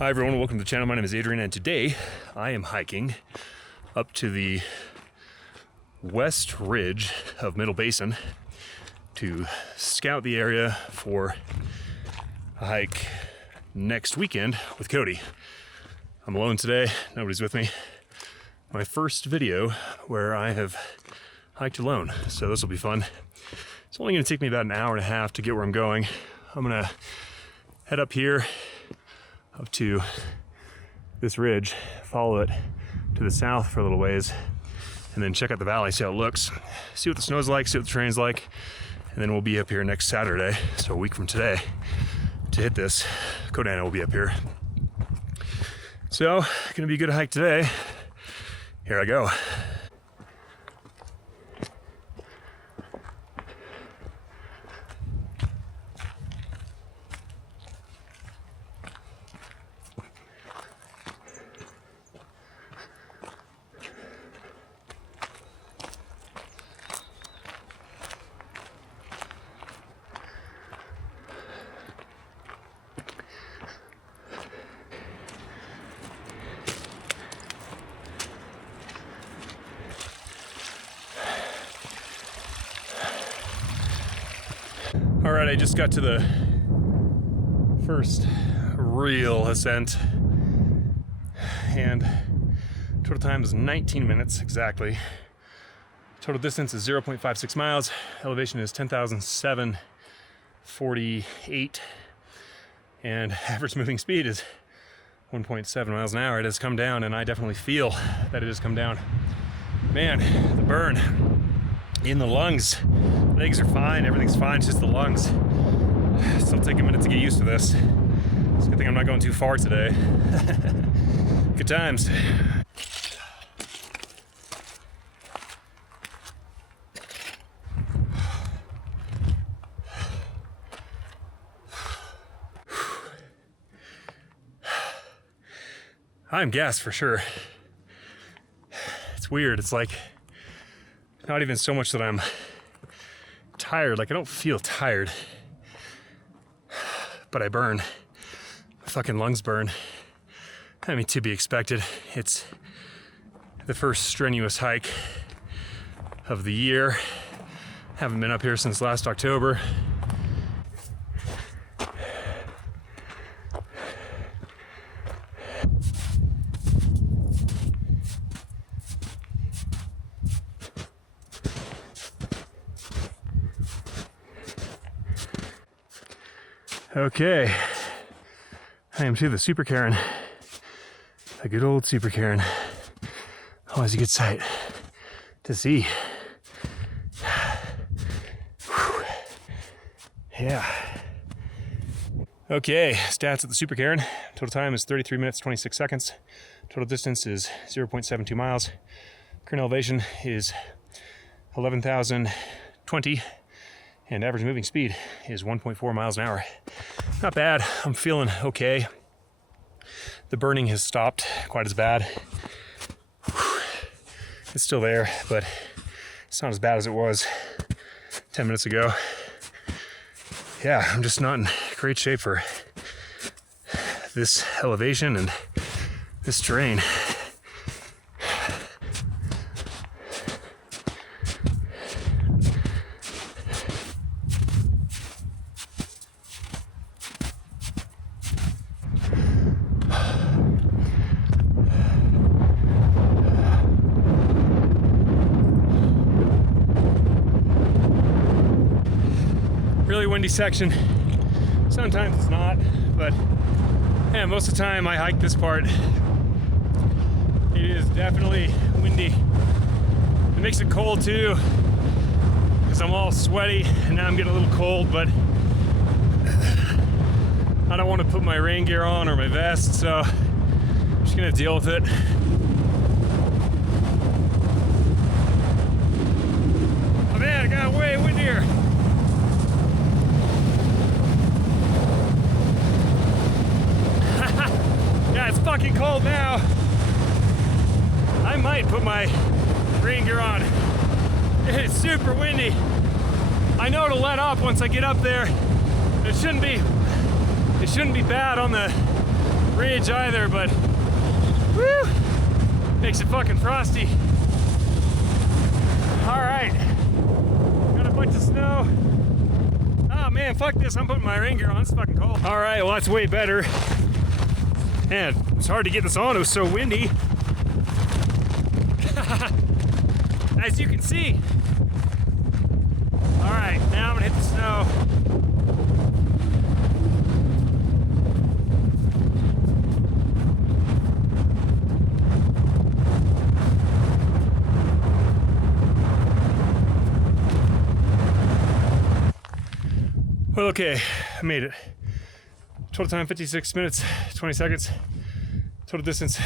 Hi everyone, welcome to the channel. My name is Adrian and today I am hiking up to the west ridge of Middle Basin to scout the area for a hike next weekend with Cody. I'm alone today, nobody's with me. My first video where I have hiked alone, so this will be fun. It's only going to take me about an hour and a half to get where I'm going. I'm going to head up here up to this ridge, follow it to the south for a little ways, and then check out the valley, see how it looks, see what the snow's like, see what the terrain's like, and then we'll be up here next Saturday, so a week from today, to hit this. Cody and I will be up here. So, gonna be a good hike today. Here I go. All right, I just got to the first real ascent and total time is 19 minutes exactly. Total distance is 0.56 miles. Elevation is 10,748 and average moving speed is 1.7 miles an hour. It has come down and I definitely feel that it has come down. Man, the burn in the lungs. Legs are fine, everything's fine, it's just the lungs. Still take a minute to get used to this. It's a good thing I'm not going too far today. Good times. I'm gassed for sure. It's weird, it's like not even so much that I'm tired, like I don't feel tired, but I burn. My fucking lungs burn. I mean, to be expected. It's the first strenuous hike of the year. Haven't been up here since last October. Okay, I am to the Super Cairn, a good old Super Cairn. Always a good sight to see. Whew. Yeah. Okay, stats at the Super Cairn. Total time is 33 minutes, 26 seconds. Total distance is 0.72 miles. Current elevation is 11,020. And average moving speed is 1.4 miles an hour. Not bad, I'm feeling okay. The burning has stopped quite as bad. It's still there, but it's not as bad as it was 10 minutes ago. Yeah, I'm just not in great shape for this elevation and this terrain. Really windy section. Sometimes it's not, but yeah, most of the time I hike this part, it is definitely windy. It makes it cold too, because I'm all sweaty and now I'm getting a little cold, but I don't want to put my rain gear on or my vest, so I'm just gonna deal with it. Oh man, it got way windier. Yeah, it's fucking cold now. I might put my rain gear on. It's super windy. I know it'll let up once I get up there. It shouldn't be bad on the ridge either, but woo, makes it fucking frosty. All right, got a bunch of snow. Oh man, fuck this, I'm putting my rain gear on, it's fucking cold. All right, well that's way better. Man, it's hard to get this on, it was so windy. As you can see. All right, now I'm gonna hit the snow. Well, okay, I made it. Total time 56 minutes, 20 seconds. Total distance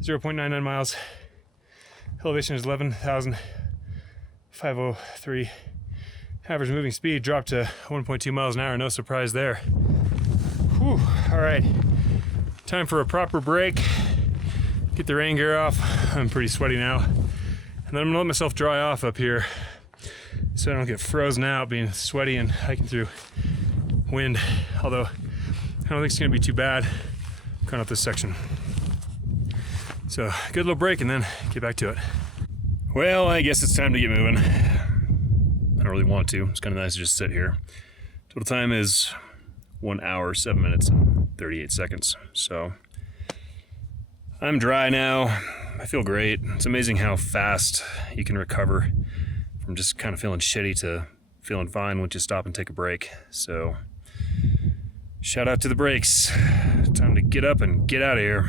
0.99 miles. Elevation is 11,503. Average moving speed dropped to 1.2 miles an hour. No surprise there. Whew. All right, time for a proper break. Get the rain gear off. I'm pretty sweaty now. And then I'm gonna let myself dry off up here so I don't get frozen out being sweaty and hiking through wind. Although I don't think it's gonna be too bad going up this section. So good little break and then get back to it. Well, I guess it's time to get moving. I don't really want to. It's kind of nice to just sit here. Total time is 1 hour, 7 minutes, and 38 seconds. So I'm dry now. I feel great. It's amazing how fast you can recover from just kind of feeling shitty to feeling fine once you stop and take a break. So shout out to the brakes. Time to get up and get out of here.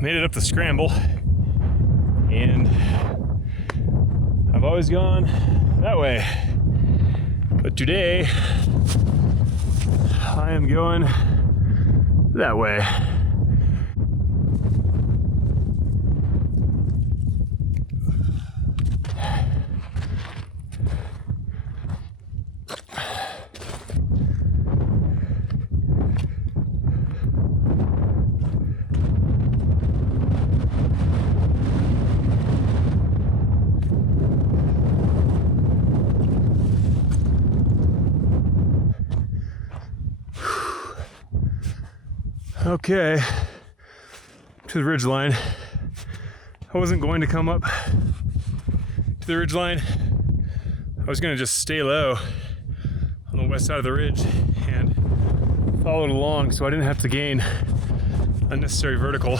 Made it up the scramble, and I've always gone that way, but today I am going that way. Okay, to the ridgeline. I wasn't going to come up to the ridgeline. I was going to just stay low on the west side of the ridge and follow it along so I didn't have to gain unnecessary vertical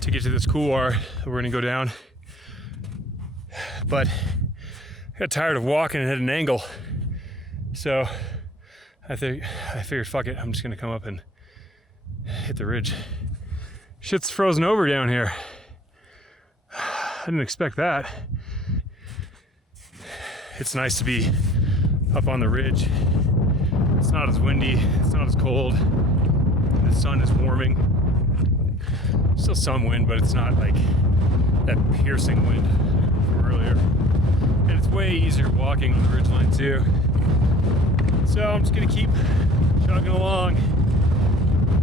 to get to this couloir that we're going to go down. But I got tired of walking and at an angle, so I figured, fuck it, I'm just going to come up and hit the ridge. Shit's frozen over down here. I didn't expect that. It's nice to be up on the ridge. It's not as windy, it's not as cold. The sun is warming. Still some wind, but it's not like that piercing wind from earlier. And it's way easier walking on the ridgeline too. So I'm just gonna keep chugging along,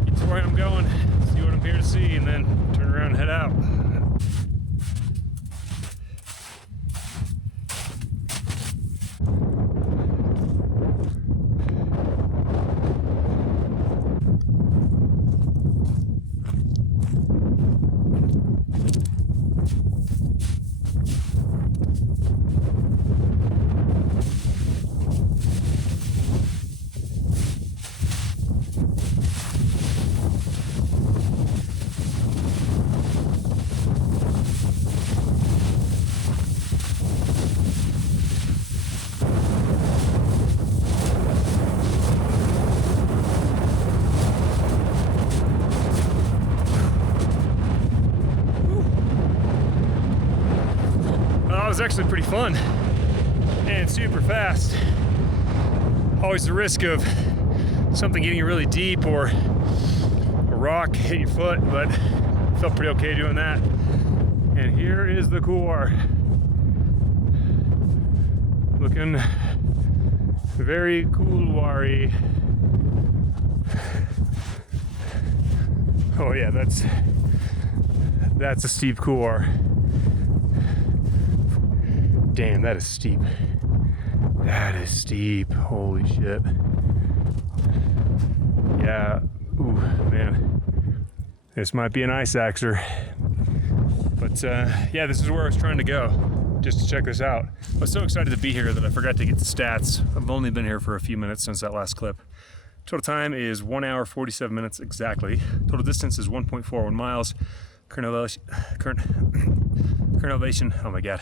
get to where I'm going, see what I'm here to see, and then turn around and head out. was actually pretty fun and super fast. Always the risk of something getting really deep or a rock hit your foot, but felt pretty okay doing that. And here is the Couloir. Looking very couloir-y. Oh yeah, that's a steep couloir. Damn, that is steep. That is steep. Holy shit. Yeah. Ooh, man. This might be an ice axer. But yeah, this is where I was trying to go, just to check this out. I was so excited to be here that I forgot to get the stats. I've only been here for a few minutes since that last clip. Total time is 1 hour, 47 minutes exactly. Total distance is 1.41 miles. Current elevation, oh my God.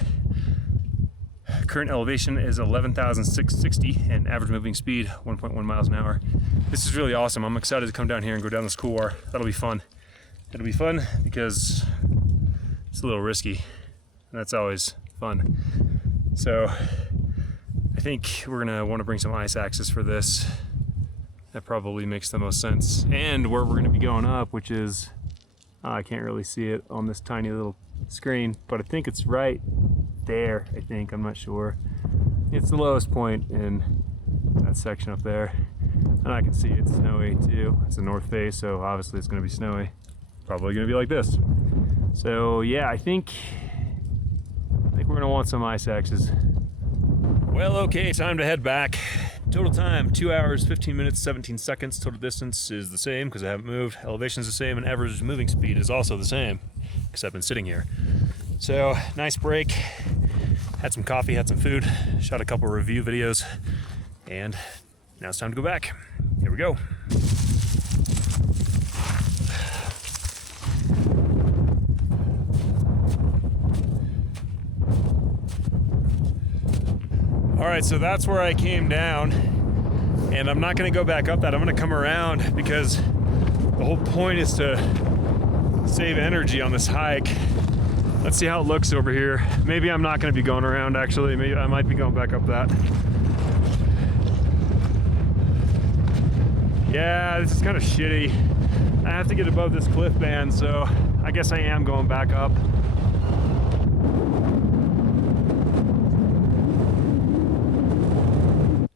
Current elevation is 11,660 and average moving speed 1.1 miles an hour. This is really awesome. I'm excited to come down here and go down this couloir. That'll be fun. It'll be fun because it's a little risky, and that's always fun. So I think we're gonna want to bring some ice axes for this. That probably makes the most sense. And where we're gonna be going up, which is, I can't really see it on this tiny little screen, but I think it's right there, I think, I'm not sure. It's the lowest point in that section up there. And I can see it's snowy too. It's the north face, so obviously it's gonna be snowy. Probably gonna be like this. So yeah, I think we're gonna want some ice axes. Well, okay, time to head back. Total time, 2 hours, 15 minutes, 17 seconds. Total distance is the same because I haven't moved. Elevation is the same, and average moving speed is also the same because I've been sitting here. So, nice break. Had some coffee, had some food, shot a couple review videos, and now it's time to go back. Here we go. All right, so that's where I came down, and I'm not gonna go back up that. I'm gonna come around because the whole point is to save energy on this hike. Let's see how it looks over here. Maybe I'm not gonna be going around actually. Maybe I might be going back up that. Yeah, this is kind of shitty. I have to get above this cliff band, so I guess I am going back up.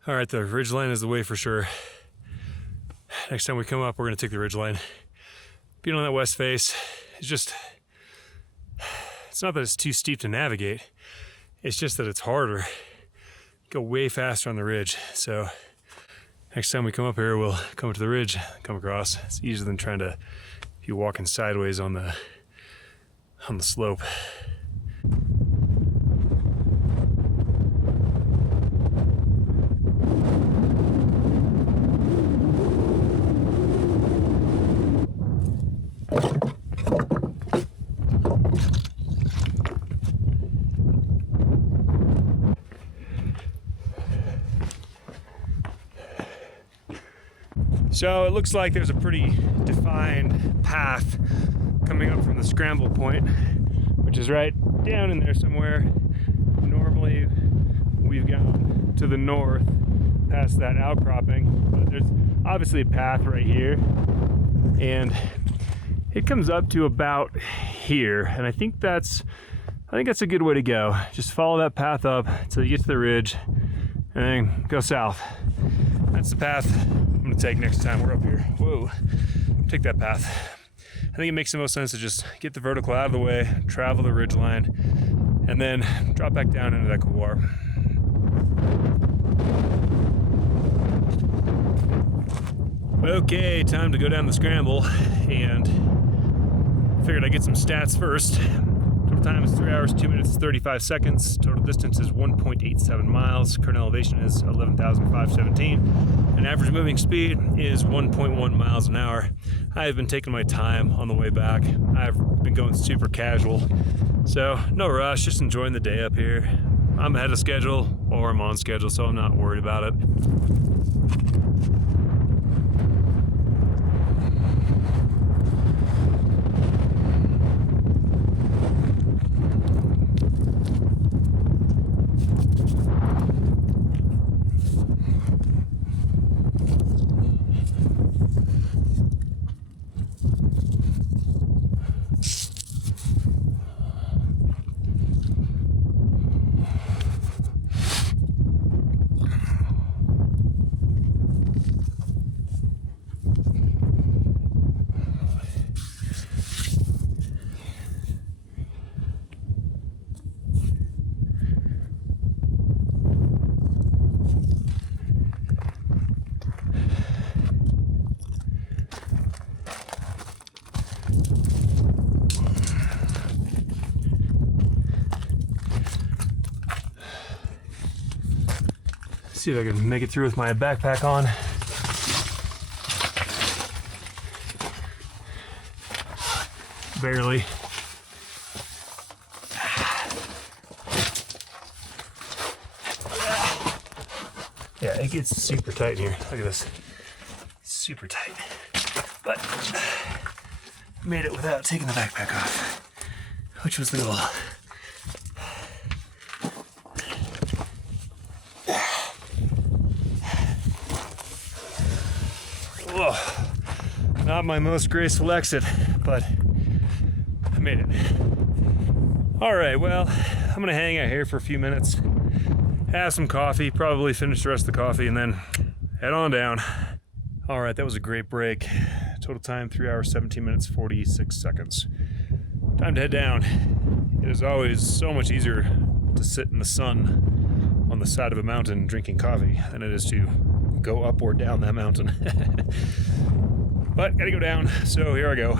All right, the ridgeline is the way for sure. Next time we come up, we're gonna take the ridgeline. Being on that west face, it's not that it's too steep to navigate. It's just that it's harder. Go way faster on the ridge. So next time we come up here, we'll come up to the ridge, come across. It's easier than trying to, if you're walking sideways on the slope. So it looks like there's a pretty defined path coming up from the scramble point, which is right down in there somewhere. Normally we've gone to the north past that outcropping, but there's obviously a path right here, and it comes up to about here, and I think that's a good way to go. Just follow that path up until you get to the ridge and then go south. That's the path I'm gonna take next time we're up here. Whoa, take that path. I think it makes the most sense to just get the vertical out of the way, travel the ridgeline, and then drop back down into that couloir. Okay, time to go down the scramble, and figured I'd get some stats first. Total time is 3 hours, 2 minutes, 35 seconds. Total distance is 1.87 miles. Current elevation is 11,517. And average moving speed is 1.1 miles an hour. I have been taking my time on the way back. I've been going super casual. So no rush, just enjoying the day up here. I'm ahead of schedule, or I'm on schedule, so I'm not worried about it. see if I can make it through with my backpack on. Barely. Yeah, it gets super tight in here. Look at this. Super tight. But I made it without taking the backpack off, which was the goal. Whoa. Not my most graceful exit, but I made it. All right, well, I'm gonna hang out here for a few minutes, have some coffee, probably finish the rest of the coffee, and then head on down. All right, that was a great break. Total time, 3 hours, 17 minutes, 46 seconds. Time to head down. It is always so much easier to sit in the sun on the side of a mountain drinking coffee than it is to go up or down that mountain. But gotta go down, so here I go.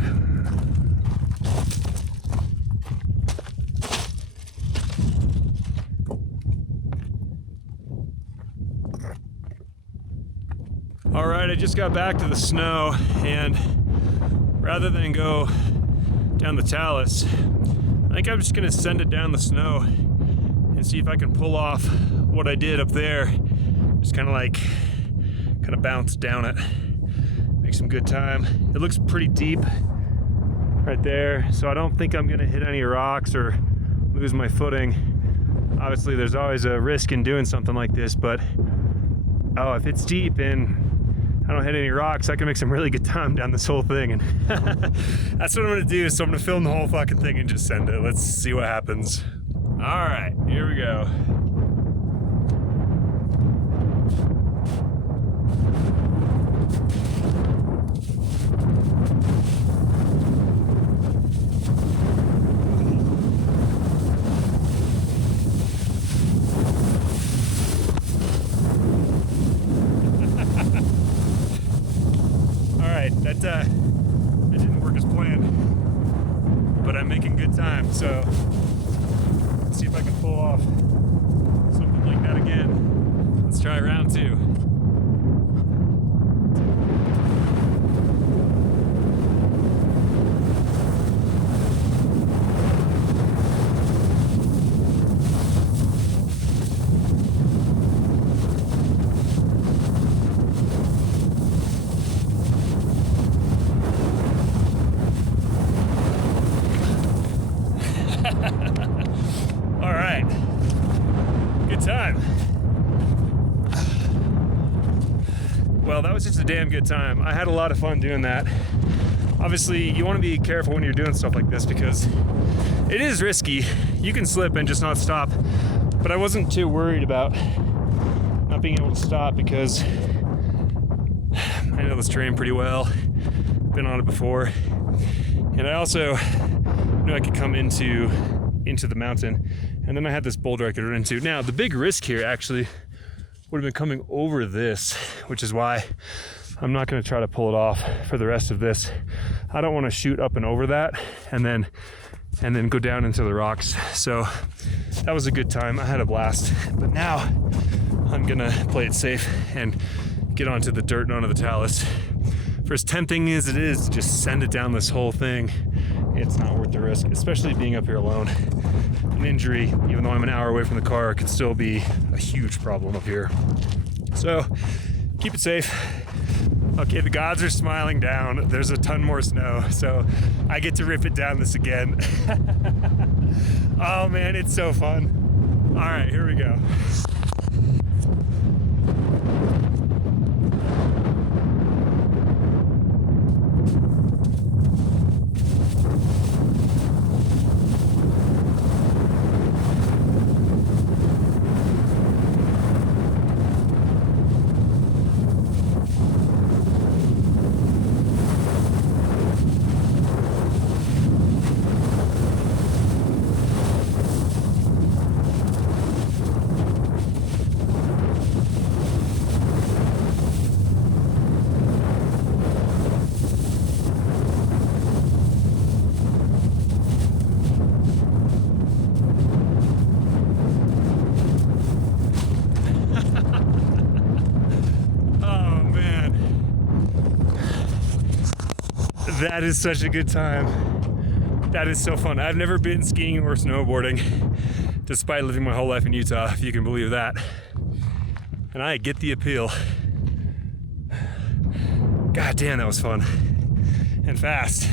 All right, I just got back to the snow, and rather than go down the talus, I think I'm just gonna send it down the snow and see if I can pull off what I did up there. Just kind of bounce down it, make some good time. It looks pretty deep right there, so I don't think I'm gonna hit any rocks or lose my footing. Obviously, there's always a risk in doing something like this, but oh, if it's deep and I don't hit any rocks, I can make some really good time down this whole thing. And that's what I'm gonna do. So I'm gonna film the whole fucking thing and just send it. Let's see what happens. All right, here we go. That didn't work as planned, but I'm making good time, so let's see if I can pull off something like that again. Let's try round two. All right, good time. Well, that was just a damn good time. I had a lot of fun doing that. Obviously, you want to be careful when you're doing stuff like this because it is risky. You can slip and just not stop, but I wasn't too worried about not being able to stop because I know this terrain pretty well. Been on it before, and I also knew I could come into the mountain, and then I had this boulder I could run into. Now, the big risk here actually would have been coming over this, which is why I'm not going to try to pull it off for the rest of this. I don't want to shoot up and over that and then go down into the rocks. So that was a good time. I had a blast, but now I'm gonna play it safe and get onto the dirt and onto the talus. For as tempting as it is, just send it down this whole thing. It's not worth the risk, especially being up here alone. An injury, even though I'm an hour away from the car, could still be a huge problem up here. So keep it safe. Okay, the gods are smiling down. There's a ton more snow, so I get to rip it down this again. Oh man, it's so fun. All right, here we go. That is such a good time. That is so fun. I've never been skiing or snowboarding, despite living my whole life in Utah, if you can believe that. And I get the appeal. God damn, that was fun. And fast.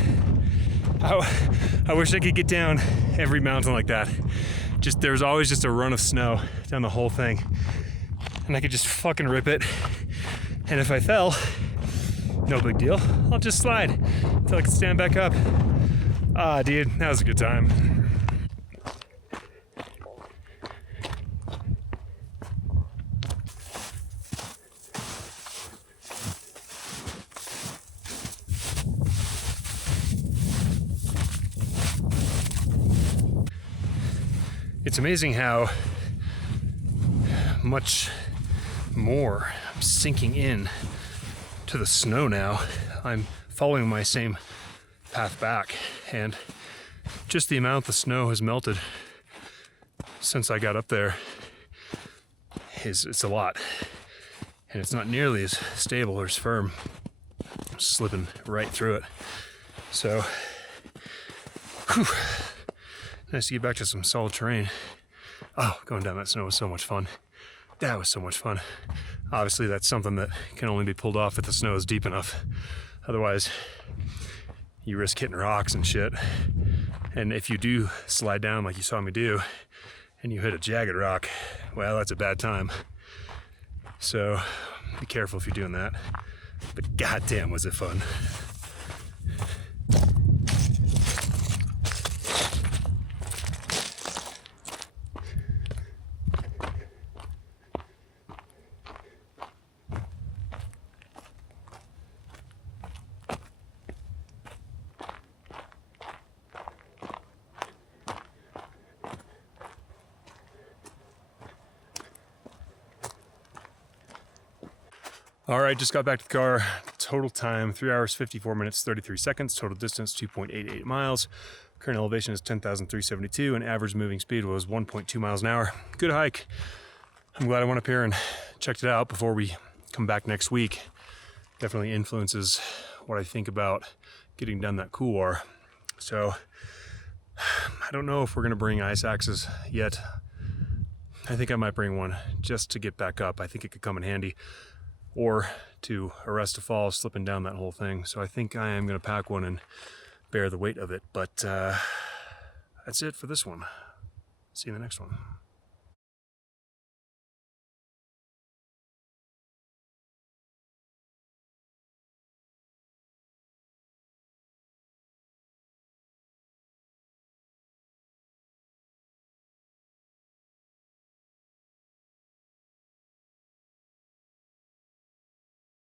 I wish I could get down every mountain like that. There's always just a run of snow down the whole thing. And I could just fucking rip it. And if I fell, no big deal. I'll just slide until I can stand back up. Ah, dude, that was a good time. It's amazing how much more I'm sinking in to the snow now. I'm following my same path back, and just the amount the snow has melted since I got up there it's a lot, and it's not nearly as stable or as firm. I'm slipping right through it. So, whew, nice to get back to some solid terrain. Oh, going down that snow was so much fun. That was so much fun. Obviously, that's something that can only be pulled off if the snow is deep enough. Otherwise, you risk hitting rocks and shit. And if you do slide down like you saw me do, and you hit a jagged rock, well, that's a bad time. So be careful if you're doing that. But goddamn, was it fun. All right, just got back to the car. Total time, 3 hours, 54 minutes, 33 seconds. Total distance, 2.88 miles. Current elevation is 10,372, and average moving speed was 1.2 miles an hour. Good hike. I'm glad I went up here and checked it out before we come back next week. Definitely influences what I think about getting done that Couloir. So, I don't know if we're gonna bring ice axes yet. I think I might bring one just to get back up. I think it could come in handy. Or to arrest a fall slipping down that whole thing. So I think I am going to pack one and bear the weight of it. But that's it for this one. See you in the next one.